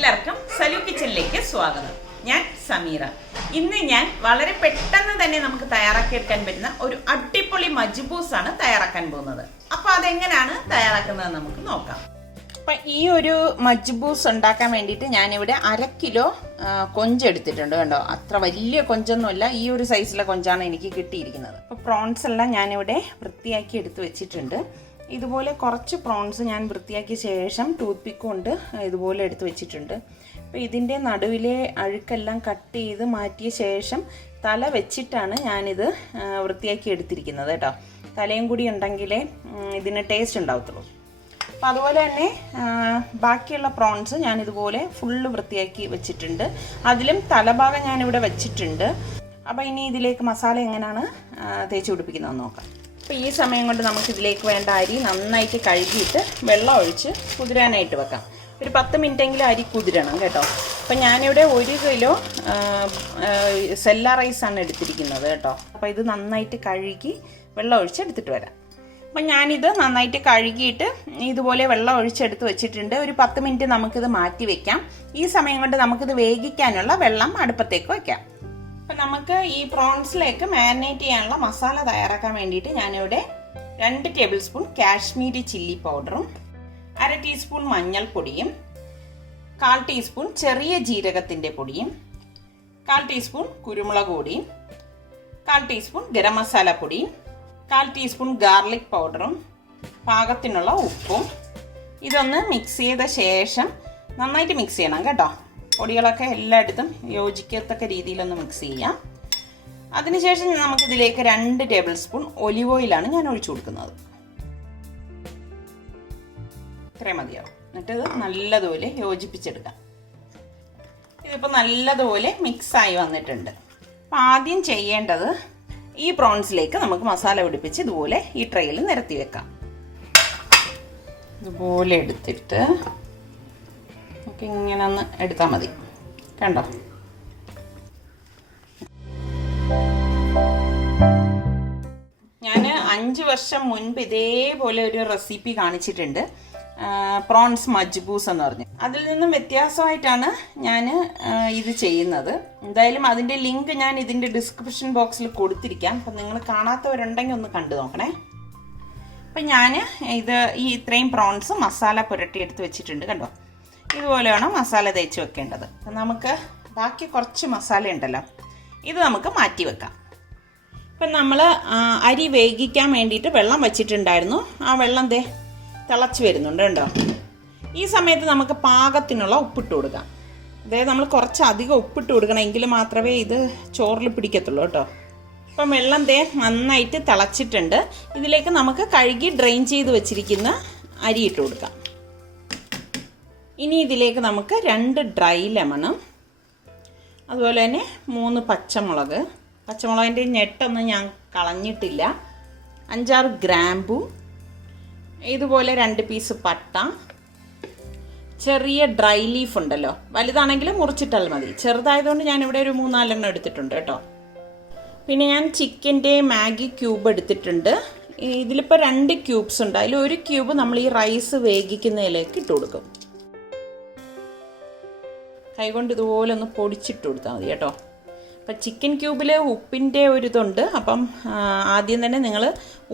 എല്ലാവർക്കും സലു കിച്ചണിലേക്ക് സ്വാഗതം. ഞാൻ സമീറ. ഇന്ന് ഞാൻ വളരെ പെട്ടെന്ന് തന്നെ നമുക്ക് തയ്യാറാക്കിയെടുക്കാൻ പറ്റുന്ന ഒരു അടിപൊളി മജ്ബൂസ് ആണ് തയ്യാറാക്കാൻ പോകുന്നത്. അപ്പോൾ അതെങ്ങനെയാണ് തയ്യാറാക്കുന്നത് നമുക്ക് നോക്കാം. അപ്പം ഈ ഒരു മജ്ബൂസ് ഉണ്ടാക്കാൻ വേണ്ടിയിട്ട് ഞാനിവിടെ 1/2 കിലോ കൊഞ്ച് എടുത്തിട്ടുണ്ട്. കണ്ടോ, അത്ര വലിയ കൊഞ്ചൊന്നുമല്ല, ഈ ഒരു സൈസിലെ കൊഞ്ചാണ് എനിക്ക് കിട്ടിയിരിക്കുന്നത്. അപ്പോൾ പ്രോൺസ് എല്ലാം ഞാനിവിടെ വൃത്തിയാക്കി എടുത്ത് വെച്ചിട്ടുണ്ട്. ഇതുപോലെ കുറച്ച് പ്രോൺസ് ഞാൻ വൃത്തിയാക്കിയ ശേഷം ടൂത്ത് പിക്ക് കൊണ്ട് ഇതുപോലെ എടുത്ത് വെച്ചിട്ടുണ്ട്. അപ്പോൾ ഇതിൻ്റെ നടുവിലെ അഴുക്കെല്ലാം കട്ട് ചെയ്ത് മാറ്റിയ ശേഷം തല വെച്ചിട്ടാണ് ഞാനിത് വൃത്തിയാക്കി എടുത്തിരിക്കുന്നത് കേട്ടോ. തലയും കൂടി ഉണ്ടെങ്കിലേ ഇതിന് ടേസ്റ്റ് ഉണ്ടാവത്തുള്ളൂ. അപ്പോൾ അതുപോലെ തന്നെ ബാക്കിയുള്ള പ്രോൺസ് ഞാനിതുപോലെ ഫുള്ള് വൃത്തിയാക്കി വെച്ചിട്ടുണ്ട്. അതിലും തലഭാഗം ഞാനിവിടെ വെച്ചിട്ടുണ്ട്. അപ്പോൾ ഇനി ഇതിലേക്ക് മസാല എങ്ങനെയാണ് തേച്ച് പിടിപ്പിക്കുന്നതെന്ന് നോക്കാം. അപ്പോൾ ഈ സമയം കൊണ്ട് നമുക്കിതിലേക്ക് വേണ്ട അരി നന്നായിട്ട് കഴുകിയിട്ട് വെള്ളം ഒഴിച്ച് കുതിരാനായിട്ട് വെക്കാം. ഒരു 10 മിനിറ്റെങ്കിലും അരി കുതിരണം കേട്ടോ. അപ്പം ഞാനിവിടെ 1 കിലോ സെല്ല റൈസാണ് എടുത്തിരിക്കുന്നത് കേട്ടോ. അപ്പോൾ ഇത് നന്നായിട്ട് കഴുകി വെള്ളം ഒഴിച്ച് എടുത്തിട്ട് വരാം. അപ്പം ഞാനിത് നന്നായിട്ട് കഴുകിയിട്ട് ഇതുപോലെ വെള്ളം ഒഴിച്ചെടുത്ത് വെച്ചിട്ടുണ്ട്. ഒരു 10 മിനിറ്റ് നമുക്കിത് മാറ്റി വെക്കാം. ഈ സമയം കൊണ്ട് നമുക്കിത് വേവിക്കാനുള്ള വെള്ളം അടുപ്പത്തേക്ക് വയ്ക്കാം. അപ്പം നമുക്ക് ഈ പ്രോൺസിലേക്ക് മാരിനേറ്റ് ചെയ്യാനുള്ള മസാല തയ്യാറാക്കാൻ വേണ്ടിയിട്ട് ഞാനിവിടെ 2 ടേബിൾ സ്പൂൺ കാശ്മീരി ചില്ലി പൗഡറും 1/2 ടീസ്പൂൺ മഞ്ഞൾപ്പൊടിയും 1/4 ടീസ്പൂൺ ചെറിയ ജീരകത്തിൻ്റെ പൊടിയും 1/4 ടീസ്പൂൺ കുരുമുളക് പൊടിയും 1/4 ടീസ്പൂൺ ഗരം മസാല പൊടിയും 1/4 ടീസ്പൂൺ ഗാർലിക് പൗഡറും പാകത്തിനുള്ള ഉപ്പും ഇതൊന്ന് മിക്സ് ചെയ്ത ശേഷം നന്നായിട്ട് മിക്സ് ചെയ്യണം കേട്ടോ. പൊടികളൊക്കെ എല്ലായിടത്തും യോജിക്കത്തക്ക രീതിയിലൊന്ന് മിക്സ് ചെയ്യാം. അതിനുശേഷം നമുക്കിതിലേക്ക് 2 ടേബിൾ സ്പൂൺ ഒലിവ് ഓയിലാണ് ഞാൻ ഒഴിച്ചു കൊടുക്കുന്നത്. ഇത്രയും മതിയാവും. എന്നിട്ട് ഇത് നല്ലതുപോലെ യോജിപ്പിച്ചെടുക്കാം. ഇതിപ്പോൾ നല്ലതുപോലെ മിക്സായി വന്നിട്ടുണ്ട്. അപ്പം ആദ്യം ചെയ്യേണ്ടത് ഈ പ്രോൺസിലേക്ക് നമുക്ക് മസാല പിടിപ്പിച്ച് ഇതുപോലെ ഈ ട്രേയിൽ നിരത്തി വെക്കാം. ഇതുപോലെ എടുത്തിട്ട് നമുക്ക് ഇങ്ങനെ ഒന്ന് എടുത്താൽ മതി. കണ്ടോ, ഞാൻ 5 വർഷം മുൻപ് ഇതേപോലെ ഒരു റെസിപ്പി കാണിച്ചിട്ടുണ്ട്, പ്രോൺസ് മജ്ബൂസ് എന്ന് പറഞ്ഞു. അതിൽ നിന്നും വ്യത്യാസമായിട്ടാണ് ഞാൻ ഇത് ചെയ്യുന്നത്. എന്തായാലും അതിൻ്റെ ലിങ്ക് ഞാൻ ഇതിൻ്റെ ഡിസ്ക്രിപ്ഷൻ ബോക്സിൽ കൊടുത്തിരിക്കാം. അപ്പം നിങ്ങൾ കാണാത്തവരുണ്ടെങ്കിൽ ഒന്ന് കണ്ടു നോക്കണേ. അപ്പം ഞാൻ ഇത്രയും പ്രോൺസ് മസാല പുരട്ടിയെടുത്ത് വെച്ചിട്ടുണ്ട്. കണ്ടോ, ഇതുപോലെയാണ് മസാല തേച്ച് വെക്കേണ്ടത്. അപ്പം നമുക്ക് ബാക്കി കുറച്ച് മസാല ഉണ്ടല്ലോ, ഇത് നമുക്ക് മാറ്റി വെക്കാം. ഇപ്പം നമ്മൾ അരി വേവിക്കാൻ വേണ്ടിയിട്ട് വെള്ളം വെച്ചിട്ടുണ്ടായിരുന്നു. ആ വെള്ളം തിളച്ച് വരുന്നുണ്ട് കണ്ടോ. ഈ സമയത്ത് നമുക്ക് പാകത്തിനുള്ള ഉപ്പിട്ട് കൊടുക്കാം. അതായത് നമ്മൾ കുറച്ച് അധികം ഉപ്പിട്ട് കൊടുക്കണം, എങ്കിൽ മാത്രമേ ഇത് ചോറിൽ പിടിക്കത്തുള്ളൂ കേട്ടോ. അപ്പം വെള്ളം നന്നായിട്ട് തിളച്ചിട്ടുണ്ട്. ഇതിലേക്ക് നമുക്ക് കഴുകി ഡ്രെയിൻ ചെയ്ത് വെച്ചിരിക്കുന്ന അരി ഇട്ട് കൊടുക്കാം. ഇനി ഇതിലേക്ക് നമുക്ക് 2 ഡ്രൈ ലെമണും അതുപോലെ തന്നെ 3 പച്ചമുളകിൻ്റെ ഞെട്ടൊന്നും ഞാൻ കളഞ്ഞിട്ടില്ല, 5-6 ഗ്രാമ്പൂ, ഇതുപോലെ 2 പീസ് പട്ട, ചെറിയ ഡ്രൈ ലീഫ് ഉണ്ടല്ലോ, വലുതാണെങ്കിൽ മുറിച്ചിട്ടാൽ മതി, ചെറുതായതുകൊണ്ട് ഞാനിവിടെ ഒരു 3-4 എടുത്തിട്ടുണ്ട് കേട്ടോ. പിന്നെ ഞാൻ ചിക്കൻ്റെ മാഗി ക്യൂബ് എടുത്തിട്ടുണ്ട്. ഇതിലിപ്പോൾ 2 ക്യൂബ്സ് ഉണ്ട്. അതിൽ 1 ക്യൂബ് നമ്മൾ ഈ റൈസ് വേവിക്കുന്നതിലേക്ക് ഇട്ട് കൊടുക്കും. കൈകൊണ്ട് ഇതുപോലെ ഒന്ന് പൊടിച്ചിട്ട് കൊടുത്താൽ മതി കേട്ടോ. അപ്പം ചിക്കൻ ക്യൂബിൽ ഉപ്പിൻ്റെ ഒരിതുണ്ട്. അപ്പം ആദ്യം തന്നെ നിങ്ങൾ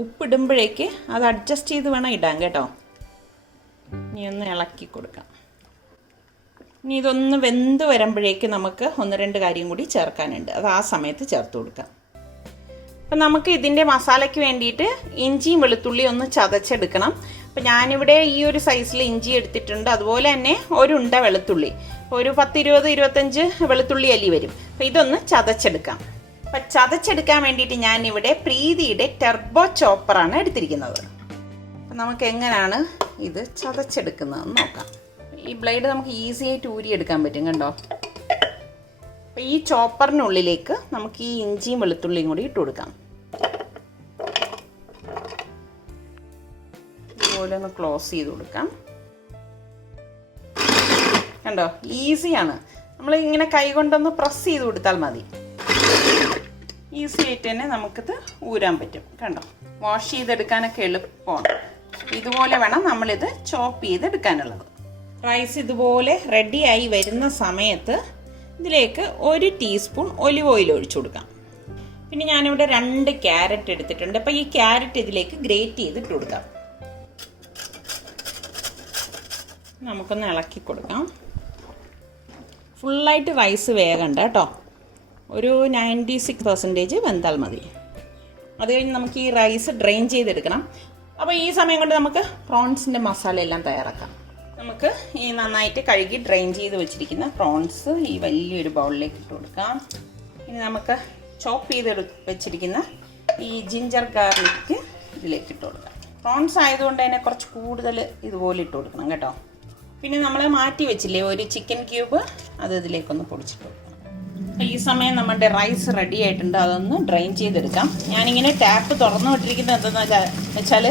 ഉപ്പിടുമ്പോഴേക്ക് അത് അഡ്ജസ്റ്റ് ചെയ്ത് വേണം ഇടാൻ കേട്ടോ. ഇനി ഒന്ന് ഇളക്കി കൊടുക്കാം. ഇനി ഇതൊന്ന് വെന്ത് വരുമ്പോഴേക്ക് നമുക്ക് 1-2 കാര്യം കൂടി ചേർക്കാനുണ്ട്. അത് ആ സമയത്ത് ചേർത്ത് കൊടുക്കാം. അപ്പം നമുക്ക് ഇതിൻ്റെ മസാലയ്ക്ക് വേണ്ടിയിട്ട് ഇഞ്ചിയും വെളുത്തുള്ളി ഒന്ന് ചതച്ചെടുക്കണം. അപ്പം ഞാനിവിടെ ഈ ഒരു സൈസിൽ ഇഞ്ചി എടുത്തിട്ടുണ്ട്. അതുപോലെ തന്നെ 1 ഉണ്ട വെളുത്തുള്ളി, ഒരു 10-20-25 വെളുത്തുള്ളി അല്ലി വരും. അപ്പം ഇതൊന്ന് ചതച്ചെടുക്കാം. അപ്പം ചതച്ചെടുക്കാൻ വേണ്ടിയിട്ട് ഞാനിവിടെ പ്രീതിയുടെ ടെർബോ ചോപ്പറാണ് എടുത്തിരിക്കുന്നത്. അപ്പം നമുക്ക് എങ്ങനെയാണ് ഇത് ചതച്ചെടുക്കുന്നതെന്ന് നോക്കാം. ഈ ബ്ലേഡ് നമുക്ക് ഈസി ആയിട്ട് ഊരിയെടുക്കാൻ പറ്റും കണ്ടോ. അപ്പം ഈ ചോപ്പറിനുള്ളിലേക്ക് നമുക്ക് ഈ ഇഞ്ചിയും വെളുത്തുള്ളിയും കൂടി ഇട്ട് കൊടുക്കാം. ഇതുപോലെ ഒന്ന് ക്ലോസ് ചെയ്ത് കൊടുക്കാം. കണ്ടോ, ഈസിയാണ്. നമ്മൾ ഇങ്ങനെ കൈ കൊണ്ടൊന്ന് പ്രസ് ചെയ്ത് കൊടുത്താൽ മതി. ഈസി ആയിട്ട് തന്നെ നമുക്കിത് ഊരാൻ പറ്റും. കണ്ടോ, വാഷ് ചെയ്തെടുക്കാനൊക്കെ എളുപ്പമാണ്. ഇതുപോലെ വേണം നമ്മളിത് ചോപ്പ് ചെയ്തെടുക്കാനുള്ളത്. റൈസ് ഇതുപോലെ റെഡിയായി വരുന്ന സമയത്ത് ഇതിലേക്ക് 1 ടീസ്പൂൺ ഒലിവ് ഓയിൽ ഒഴിച്ചു കൊടുക്കാം. പിന്നെ ഞാനിവിടെ 2 ക്യാരറ്റ് എടുത്തിട്ടുണ്ട്. അപ്പോൾ ഈ ക്യാരറ്റ് ഇതിലേക്ക് ഗ്രേറ്റ് ചെയ്തിട്ട് കൊടുക്കാം. നമുക്കൊന്ന് ഇളക്കി കൊടുക്കാം. ഫുള്ളായിട്ട് റൈസ് വേകണ്ട കേട്ടോ, ഒരു 96% വെന്താൽ മതി. അത് കഴിഞ്ഞ് നമുക്ക് ഈ റൈസ് ഡ്രെയിൻ ചെയ്തെടുക്കണം. അപ്പോൾ ഈ സമയം കൊണ്ട് നമുക്ക് പ്രോൺസിൻ്റെ മസാല എല്ലാം തയ്യാറാക്കാം. നമുക്ക് ഈ നന്നായിട്ട് കഴുകി ഡ്രെയിൻ ചെയ്ത് വെച്ചിരിക്കുന്ന പ്രോൺസ് ഈ വലിയൊരു ബൗളിലേക്ക് ഇട്ട് കൊടുക്കാം. ഇനി നമുക്ക് ചോപ്പ് ചെയ്ത് വെച്ചിരിക്കുന്ന ഈ ജിഞ്ചർ ഗാർലിക്ക് ഇതിലേക്ക് ഇട്ട് കൊടുക്കാം. പ്രോൺസ് ആയതുകൊണ്ട് തന്നെ കുറച്ച് കൂടുതൽ ഇതുപോലെ ഇട്ട് കൊടുക്കണം കേട്ടോ. പിന്നെ നമ്മൾ മാറ്റി വെച്ചില്ലേ ഒരു ചിക്കൻ ക്യൂബ്, അത് ഇതിലേക്കൊന്ന് പൊടിച്ചിട്ട് കൊടുക്കണം. ഈ സമയം നമ്മുടെ റൈസ് റെഡി ആയിട്ടുണ്ട്. അതൊന്ന് ഡ്രെയിൻ ചെയ്തെടുക്കാം. ഞാനിങ്ങനെ ടാപ്പ് തുറന്നു വിട്ടിരിക്കുന്നത് എന്താണെന്ന് വെച്ചാൽ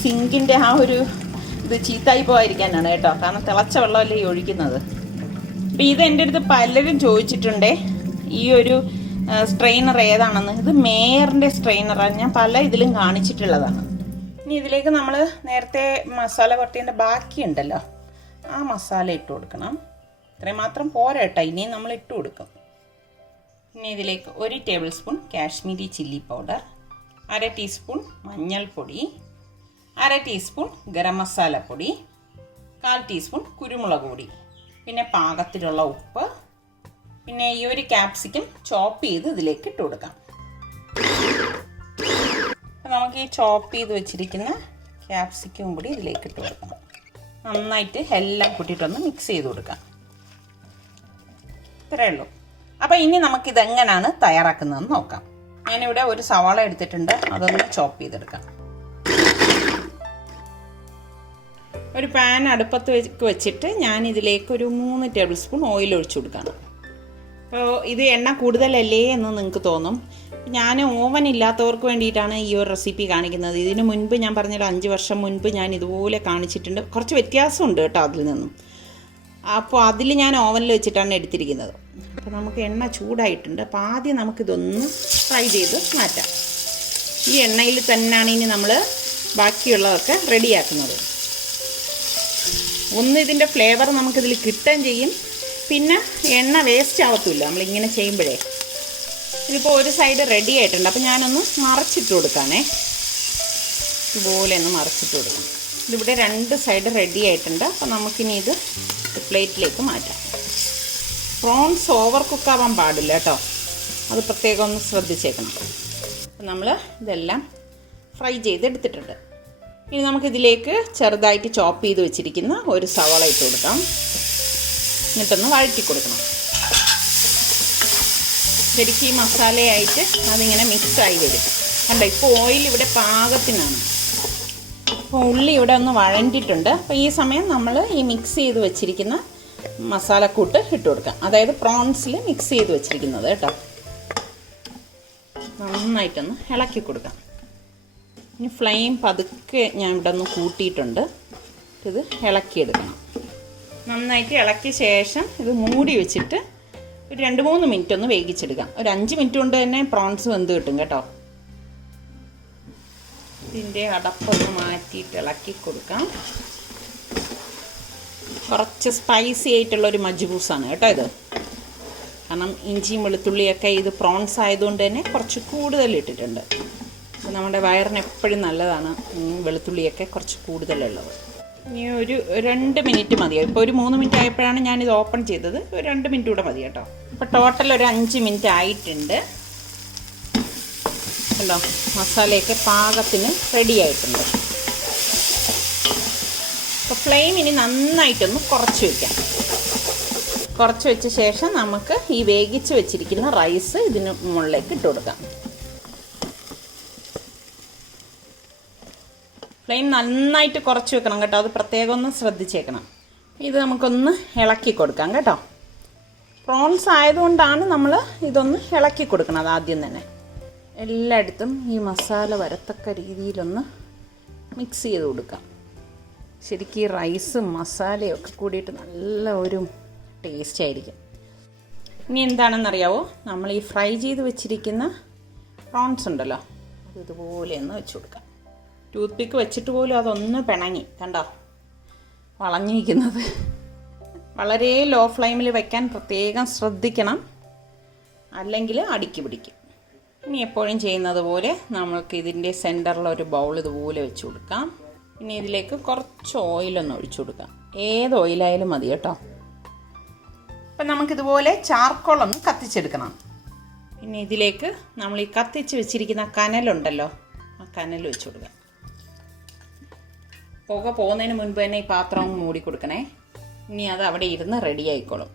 സിങ്കിൻ്റെ ആ ഒരു ഇത് ചീത്തായി പോകാതിരിക്കാനാണ് കേട്ടോ, കാരണം തിളച്ച വെള്ളമല്ലേ ഈ ഒഴിക്കുന്നത്. അപ്പം ഇത് എൻ്റെ അടുത്ത് പലരും ചോദിച്ചിട്ടുണ്ടേ ഈ ഒരു സ്ട്രെയിനർ ഏതാണെന്ന്. ഇത് മേയറിൻ്റെ സ്ട്രെയിനറാണ്, ഞാൻ പല ഇതിലും കാണിച്ചിട്ടുള്ളതാണ്. ഇനി ഇതിലേക്ക് നമ്മൾ നേരത്തെ മസാല പുരട്ടിയതിൻ്റെ ബാക്കിയുണ്ടല്ലോ, ആ മസാല ഇട്ട് കൊടുക്കണം. ഇത്രയും മാത്രം പോരാ കേട്ടോ, ഇനിയും നമ്മൾ ഇട്ട് കൊടുക്കും. പിന്നെ ഇതിലേക്ക് 1 table spoon Kashmiri chilli powder, 1/2 teaspoon മഞ്ഞൾപ്പൊടി, 1/2 ടീസ്പൂൺ ഗരം മസാല പൊടി, 1/4 ടീസ്പൂൺ കുരുമുളക് പൊടി, പിന്നെ പാകത്തിലുള്ള ഉപ്പ്, പിന്നെ ഈ ഒരു ക്യാപ്സിക്കം ചോപ്പ് ചെയ്ത് ഇതിലേക്ക് ഇട്ട് കൊടുക്കാം. നമുക്ക് ഈ ചോപ്പ് ചെയ്ത് വെച്ചിരിക്കുന്ന ക്യാപ്സിക്കം കൂടി ഇതിലേക്ക് ഇട്ട് കൊടുക്കാം. നന്നായിട്ട് എല്ലാം കൂട്ടിയിട്ടൊന്ന് മിക്സ് ചെയ്ത് കൊടുക്കാം. ഇത്രയേ ഉള്ളൂ. അപ്പോൾ ഇനി നമുക്കിതെങ്ങനെയാണ് തയ്യാറാക്കുന്നതെന്ന് നോക്കാം. ഞാനിവിടെ ഒരു സവാള എടുത്തിട്ടുണ്ട്, അതൊന്ന് ചോപ്പ് ചെയ്തെടുക്കാം. ഒരു പാൻ അടുപ്പത്ത് വെച്ചിട്ട് ഞാൻ ഇതിലേക്ക് ഒരു 3 ടേബിൾ സ്പൂൺ ഓയിൽ ഒഴിച്ചു കൊടുക്കണം. അപ്പോൾ ഇത് എണ്ണ കൂടുതലല്ലേ എന്ന് നിങ്ങൾക്ക് തോന്നും. ഞാൻ ഓവൻ ഇല്ലാത്തവർക്ക് വേണ്ടിയിട്ടാണ് ഈ ഒരു റെസിപ്പി കാണിക്കുന്നത്. ഇതിന് മുൻപ് ഞാൻ പറഞ്ഞല്ലോ 5 വർഷം മുൻപ് ഞാൻ ഇതുപോലെ കാണിച്ചിട്ടുണ്ട്. കുറച്ച് വ്യത്യാസമുണ്ട് കേട്ടോ അതിൽ നിന്നും. അപ്പോൾ അതിൽ ഞാൻ ഓവനിൽ വെച്ചിട്ടാണ് എടുത്തിരിക്കുന്നത്. അപ്പോൾ നമുക്ക് എണ്ണ ചൂടായിട്ടുണ്ട്. അപ്പോൾ ആദ്യം നമുക്കിതൊന്ന് ഫ്രൈ ചെയ്ത് മാറ്റാം. ഈ എണ്ണയിൽ തന്നെയാണ് ഇനി നമ്മൾ ബാക്കിയുള്ളതൊക്കെ റെഡിയാക്കുന്നത്. ഒന്ന് ഇതിൻ്റെ ഫ്ലേവർ നമുക്കിതിൽ കിട്ടുകയും ചെയ്യും, പിന്നെ എണ്ണ വേസ്റ്റ് ആവത്തില്ല നമ്മളിങ്ങനെ ചെയ്യുമ്പോഴേ. ഇതിപ്പോൾ ഒരു സൈഡ് റെഡി ആയിട്ടുണ്ട്. അപ്പോൾ ഞാനൊന്ന് മറച്ചിട്ട് കൊടുക്കാനേ, ഇതുപോലെ ഒന്ന് മറച്ചിട്ട് കൊടുക്കാം. ഇതിവിടെ 2 സൈഡ് റെഡി ആയിട്ടുണ്ട്. അപ്പോൾ നമുക്കിനി ഇത് പ്ലേറ്റിലേക്ക് മാറ്റാം. പ്രോൺസ് ഓവർ കുക്കാവാൻ പാടില്ല കേട്ടോ, അത് പ്രത്യേകം ഒന്ന് ശ്രദ്ധിച്ചേക്കണം. അപ്പോൾ നമ്മൾ ഇതെല്ലാം ഫ്രൈ ചെയ്തെടുത്തിട്ടുണ്ട്. ഇനി നമുക്കിതിലേക്ക് ചെറുതായിട്ട് ചോപ്പ് ചെയ്ത് വെച്ചിരിക്കുന്ന ഒരു സവാള ഇട്ട് കൊടുക്കാം. എന്നിട്ടൊന്ന് വഴറ്റി കൊടുക്കണം. ശരിക്കും ഈ മസാലയായിട്ട് അതിങ്ങനെ മിക്സായി വരും. കണ്ടോ, ഇപ്പോൾ ഓയിൽ ഇവിടെ പാകത്തിനാണ്. അപ്പോൾ ഉള്ളി ഇവിടെ ഒന്ന് വഴണ്ടിട്ടുണ്ട്. അപ്പോൾ ഈ സമയം നമ്മൾ ഈ മിക്സ് ചെയ്ത് വെച്ചിരിക്കുന്ന മസാലക്കൂട്ട് ഇട്ട് കൊടുക്കാം. അതായത് പ്രോൺസിൽ മിക്സ് ചെയ്ത് വെച്ചിരിക്കുന്നത് കേട്ടോ. നന്നായിട്ടൊന്ന് ഇളക്കി കൊടുക്കാം. ഇനി ഫ്ലെയിം പതുക്കെ ഞാൻ ഇവിടെ ഒന്ന് കൂട്ടിയിട്ടുണ്ട്. ഇത് ഇളക്കിയെടുക്കണം. നന്നായിട്ട് ഇളക്കിയ ശേഷം ഇത് മൂടി വെച്ചിട്ട് ഒരു 2-3 മിനിറ്റ് ഒന്ന് വേവിച്ചെടുക്കാം. ഒരു 5 മിനിറ്റ് കൊണ്ട് തന്നെ പ്രോൺസ് വെന്ത് കിട്ടും കേട്ടോ. ഇതിൻ്റെ അടപ്പൊന്ന് മാറ്റിയിട്ട് ഇളക്കി കൊടുക്കാം. കുറച്ച് സ്പൈസി ആയിട്ടുള്ളൊരു മജ്ബൂസാണ് കേട്ടോ ഇത്. കാരണം ഇഞ്ചിയും വെളുത്തുള്ളിയൊക്കെ ഇത് പ്രോൺസ് ആയതുകൊണ്ട് തന്നെ കുറച്ച് കൂടുതൽ ഇട്ടിട്ടുണ്ട്. അപ്പോൾ നമ്മുടെ വയറിന് എപ്പോഴും നല്ലതാണ് വെളുത്തുള്ളിയൊക്കെ കുറച്ച് കൂടുതലുള്ളത്. ഇനി ഒരു 2 മിനിറ്റ് മതിയോ. ഇപ്പോൾ ഒരു 3 മിനിറ്റ് ആയപ്പോഴാണ് ഞാനിത് ഓപ്പൺ ചെയ്തത്. ഒരു 2 മിനിറ്റ് കൂടെ മതി കേട്ടോ. ഇപ്പോൾ ടോട്ടൽ ഒരു 5 മിനിറ്റ് ആയിട്ടുണ്ട്. അല്ലോ, മസാലയൊക്കെ പാകത്തിന് റെഡി ആയിട്ടുണ്ട്. അപ്പോൾ ഫ്ലെയിം ഇനി നന്നായിട്ടൊന്ന് കുറച്ച് വയ്ക്കാം. കുറച്ച് വെച്ച ശേഷം നമുക്ക് ഈ വേവിച്ച് വെച്ചിരിക്കുന്ന റൈസ് ഇതിന് മുകളിലേക്ക് ഇട്ട് കൊടുക്കാം. ഫ്ലെയിം നന്നായിട്ട് കുറച്ച് വെക്കണം കേട്ടോ, അത് പ്രത്യേകം ഒന്ന് ശ്രദ്ധിച്ചേക്കണം. ഇത് നമുക്കൊന്ന് ഇളക്കി കൊടുക്കാം കേട്ടോ. പ്രോൺസ് ആയതുകൊണ്ടാണ് നമ്മൾ ഇതൊന്ന് ഇളക്കി കൊടുക്കണം ആദ്യം തന്നെ. എല്ലായിടത്തും ഈ മസാല വരത്തക്ക രീതിയിലൊന്ന് മിക്സ് ചെയ്ത് കൊടുക്കാം. ശരിക്കും ഈ റൈസും മസാലയും ഒക്കെ കൂടിയിട്ട് നല്ല ഒരു ടേസ്റ്റ് ആയിരിക്കും. ഇനി എന്താണെന്നറിയാവോ, നമ്മൾ ഈ ഫ്രൈ ചെയ്ത് വെച്ചിരിക്കുന്ന പ്രോൺസ് ഉണ്ടല്ലോ, അത് ഇതുപോലെ ഒന്ന് വെച്ച് കൊടുക്കാം. ടൂത്ത് പിക്ക് വെച്ചിട്ട് പോലും അതൊന്ന് പിണങ്ങി, കണ്ടോ വളഞ്ഞിരിക്കുന്നത്. വളരെ ലോ ഫ്ലെയിമിൽ വെക്കാൻ പ്രത്യേകം ശ്രദ്ധിക്കണം, അല്ലെങ്കിൽ അടുക്കി പിടിക്കും. ഇനി എപ്പോഴും ചെയ്യുന്നത് പോലെ നമുക്ക് ഇതിൻ്റെ സെൻറ്ററിലൊരു ബൗൾ ഇതുപോലെ വെച്ച് കൊടുക്കാം. ഇനി ഇതിലേക്ക് കുറച്ച് ഓയിലൊന്ന് ഒഴിച്ചു കൊടുക്കാം. ഏത് ഓയിലായാലും മതി കേട്ടോ. അപ്പം നമുക്കിതുപോലെ ചാർക്കോളൊന്ന് കത്തിച്ചെടുക്കണം. പിന്നെ ഇതിലേക്ക് നമ്മൾ ഈ കത്തിച്ച് വെച്ചിരിക്കുന്ന കനലുണ്ടല്ലോ, ആ കനൽ വെച്ച് കൊടുക്കാം. പുക പോകുന്നതിന് മുൻപ് തന്നെ ഈ പാത്രം മൂടി കൊടുക്കണേ. ഇനി അത് അവിടെ ഇരുന്ന് റെഡി ആയിക്കോളും.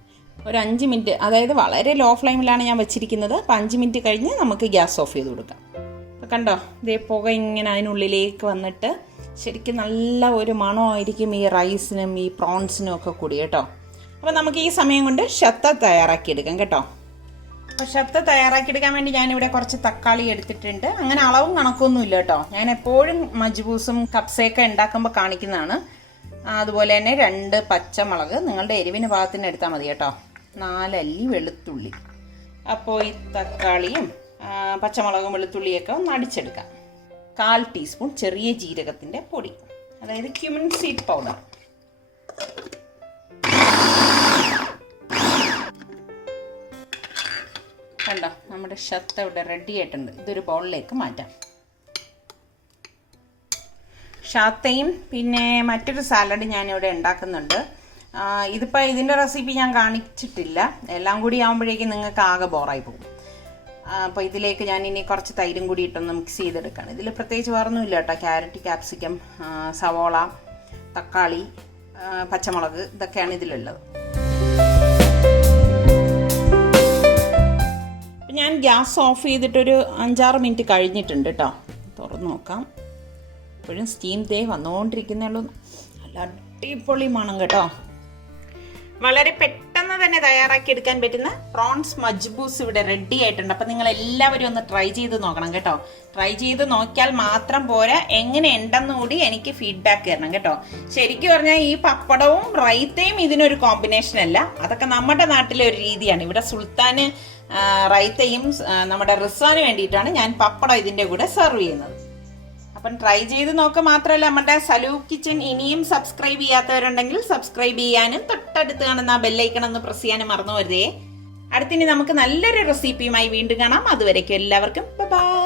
ഒരു 5 മിനിറ്റ്, അതായത് വളരെ ലോ ഫ്ലെയിമിലാണ് ഞാൻ വെച്ചിരിക്കുന്നത്. അപ്പോൾ 5 മിനിറ്റ് കഴിഞ്ഞ് നമുക്ക് ഗ്യാസ് ഓഫ് ചെയ്ത് കൊടുക്കാം. അപ്പോൾ കണ്ടോ, ഇതേ പുക ഇങ്ങനെ അതിനുള്ളിലേക്ക് വന്നിട്ട് ശരിക്കും നല്ല ഒരു മണമായിരിക്കും ഈ റൈസിനും ഈ പ്രോൺസിനും ഒക്കെ കൂടി കേട്ടോ. അപ്പോൾ നമുക്ക് ഈ സമയം കൊണ്ട് ഷത്ത തയ്യാറാക്കിയെടുക്കാം കേട്ടോ. അപ്പോൾ ഷത്ത തയ്യാറാക്കിയെടുക്കാൻ വേണ്ടി ഞാനിവിടെ കുറച്ച് തക്കാളി എടുത്തിട്ടുണ്ട്. അങ്ങനെ അളവും കണക്കൊന്നുമില്ല കേട്ടോ. ഞാൻ എപ്പോഴും മജ്ബൂസും കപ്സയൊക്കെ ഉണ്ടാക്കുമ്പോൾ കാണിക്കുന്നതാണ്. അതുപോലെ തന്നെ 2 പച്ചമുളക് നിങ്ങളുടെ എരിവിന് പാകത്തിന് എടുത്താൽ മതി കേട്ടോ. 4 അല്ലി വെളുത്തുള്ളി. അപ്പോൾ ഈ തക്കാളിയും പച്ചമുളകും വെളുത്തുള്ളിയൊക്കെ ഒന്ന് അടിച്ചെടുക്കാം. 1/4 ടീസ്പൂൺ ചെറിയ ജീരകത്തിൻ്റെ പൊടി, അതായത് ക്യുമിൻ സീഡ് പൗഡർ. കണ്ടോ, നമ്മുടെ ഷത്ത ഇവിടെ റെഡി ആയിട്ടുണ്ട്. ഇതൊരു ബൗളിലേക്ക് മാറ്റാം. ഷാത്തയും പിന്നെ മറ്റൊരു സാലഡ് ഞാനിവിടെ ഉണ്ടാക്കുന്നുണ്ട്. ഇതിപ്പോൾ ഇതിൻ്റെ റെസിപ്പി ഞാൻ കാണിച്ചിട്ടില്ല. എല്ലാം കൂടി ആകുമ്പോഴേക്കും നിങ്ങൾക്ക് ആകെ ബോറായി പോകും. അപ്പോൾ ഇതിലേക്ക് ഞാൻ ഇനി കുറച്ച് തൈരും കൂടി ഇട്ടൊന്ന് മിക്സ് ചെയ്തെടുക്കുകയാണ്. ഇതിൽ പ്രത്യേകിച്ച് വേറൊന്നുമില്ല കേട്ടോ. ക്യാരറ്റ്, ക്യാപ്സിക്കം, സവോള, തക്കാളി, പച്ചമുളക്, ഇതൊക്കെയാണ് ഇതിലുള്ളത്. ഞാൻ ഗ്യാസ് ഓഫ് ചെയ്തിട്ടൊരു 5-6 മിനിറ്റ് കഴിഞ്ഞിട്ടുണ്ട് കേട്ടോ. തുറന്ന് നോക്കാം. ഇപ്പോഴും സ്റ്റീം ദേ വന്നുകൊണ്ടിരിക്കുന്നേ. നല്ല അടിപൊളി മണം കേട്ടോ. വളരെ പെട്ടെന്ന് തന്നെ തയ്യാറാക്കിയെടുക്കാൻ പറ്റുന്ന പ്രോൺസ് മജ്ബൂസ് ഇവിടെ റെഡി ആയിട്ടുണ്ട്. അപ്പം നിങ്ങൾ എല്ലാവരും ഒന്ന് ട്രൈ ചെയ്ത് നോക്കണം കേട്ടോ. ട്രൈ ചെയ്ത് നോക്കിയാൽ മാത്രം പോരാ, എങ്ങനെ ഉണ്ടെന്ന് കൂടി എനിക്ക് ഫീഡ്ബാക്ക് തരണം കേട്ടോ. ശരിക്കും പറഞ്ഞാൽ ഈ പപ്പടവും റൈത്തയും ഇതിനൊരു കോമ്പിനേഷൻ അല്ല. അതൊക്കെ നമ്മുടെ നാട്ടിലെ ഒരു രീതിയാണ്. ഇവിടെ സുൽത്താന് റൈത്തയും നമ്മുടെ റിസാന് വേണ്ടിയിട്ടാണ് ഞാൻ പപ്പടം ഇതിൻ്റെ കൂടെ സെർവ് ചെയ്യുന്നത്. അപ്പം ട്രൈ ചെയ്ത് നോക്കുക മാത്രമല്ല, നമ്മുടെ സലൂ കിച്ചൻ ഇനിയും സബ്സ്ക്രൈബ് ചെയ്യാത്തവരുണ്ടെങ്കിൽ സബ്സ്ക്രൈബ് ചെയ്യാനും തൊട്ടടുത്ത് കാണുന്ന ബെല്ലൈക്കൺ ഒന്ന് പ്രസ് ചെയ്യാനും മറന്നു വരുതേ. അടുത്തിനി നമുക്ക് നല്ലൊരു റെസിപ്പിയുമായി വീണ്ടും കാണാം. അതുവരേക്കും എല്ലാവർക്കും ബൈ.